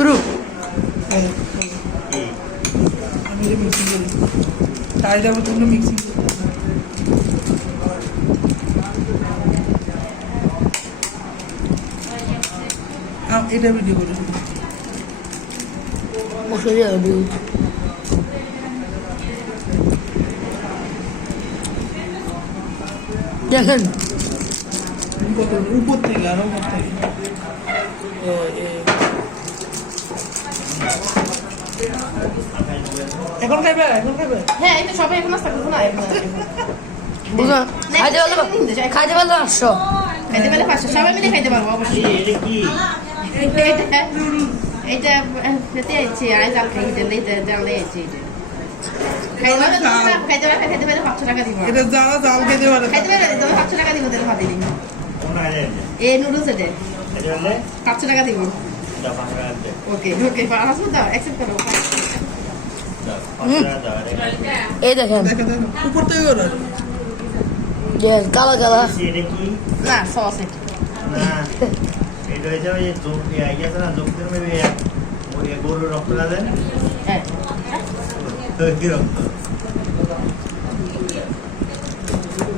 শুরু। আমি এটা মিক্সিং করি, তাই যাবো তুমি মিক্সিং এটা ভিডিও করি। দেখেন উপর থেকে আরো উপর থেকে এখন খাইবে হ্যাঁ এই তো সবাই এখন নাস্তা করবো না বুঝা খাইতে পারলো 800 খাইতে পারলে 500 সবাই মিলে খাইতে পারবো অবশ্যই। এটা কি এইটা খেতে আইছি আই জাল খাইতে লইতে জালে আইছি এটা খাইতে পারলে 500 টাকা দিব। এটা যারা জাল খেতে পারে খাইতে পারলে 500 টাকা দিব তাহলে ভাবি দিন এই নুডলস এটা 500 টাকা দিব। ওকে ওকে আসবো দাও অ্যাকসেপ্ট করো। এই দেখেন উপর থেকে ওরা কালা কালা এটা কি না সস এটা না এটা হচ্ছে ওই যোগ ইয়ে আছে না যোগের মধ্যে ওই গরুর রক্ত দেন হ্যাঁ কি রক্ত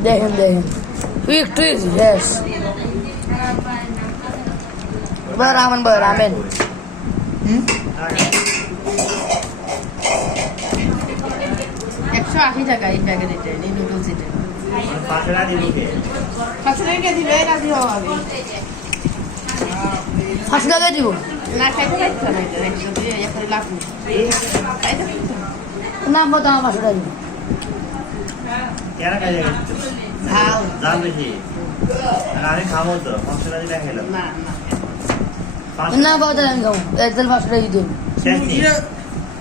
দেখেন দেখেন টুইক টুইক ইয়েস রামেন বয় রামেন 180 টাকা এই প্যাকেট এটা এই নুডলস এটা 5 টাকা দিবে 500 টাকা দিবে রাজি হও আমি 500 টাকা দিব না খাইতে পারতো না এটা একসাথে একটা লাভ খাইতে না মত 500 টাকা দিব কেন খাই যাবে ঝাল জাল বেশি আর আমি খাবো তো 5 টাকা দিয়ে খেলাম না না না বাবা আমি খাবো একদল 500 টাকা দিব শেষ নেই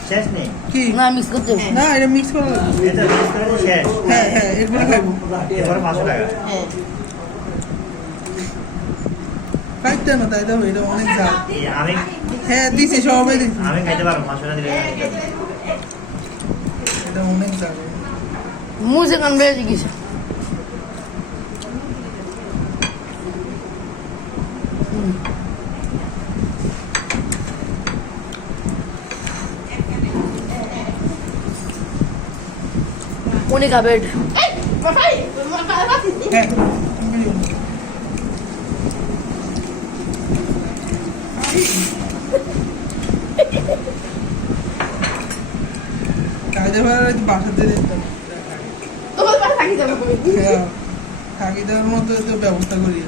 শেষ নেই কি না মিক্স করতে না এটা মিক্স করা লাগবে। এটা মিক্স করে শেষ হ্যাঁ হ্যাঁ এরপরে খাবো এবার 500 টাকা হ্যাঁ খাইতে না তাই তো এটা অনেক জাল। আমি হ্যাঁ দিছি সবাই দিছি আমি খাইতে পারবো 500 টাকা দিলে এটা অনেক জাল। মুঝে কান বেজে গেছে অনেক আবেড ভাই হ্যাঁ কাজে ভাড়া বাসাতে যেতাম তোমার বাসা থাকি যাবো হ্যাঁ থাকি দেওয়ার মতো তো ব্যবস্থা করি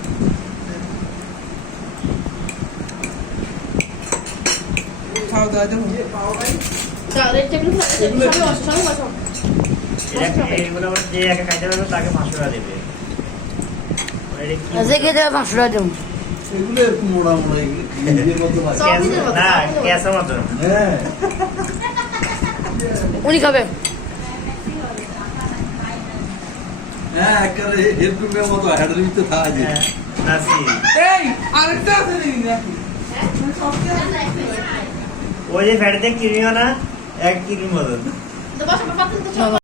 খাওয়া দাওয়া যাবো তাহলে টেবিল সবাই সবাই বসো এগুলো আবার যে একা খাইতে পারবে তাকে 500 টাকা দেবে এটা কি যে কে দেবে 500 টাকা দেবো এগুলো এরকম মোড়া মোড়া এগুলো নিজের মতো লাগে। না কেসের মতো হ্যাঁ উনি খাবে হ্যাঁ একেবারে হেডরুমের মতো হেডের ভিতরে থাকা যায়। হ্যাঁ নাসি এই আরেকটা আছে নাকি ওই যে ফ্যাটে কিনিও না এক কিলোর মতন তো বসো পাতিল তো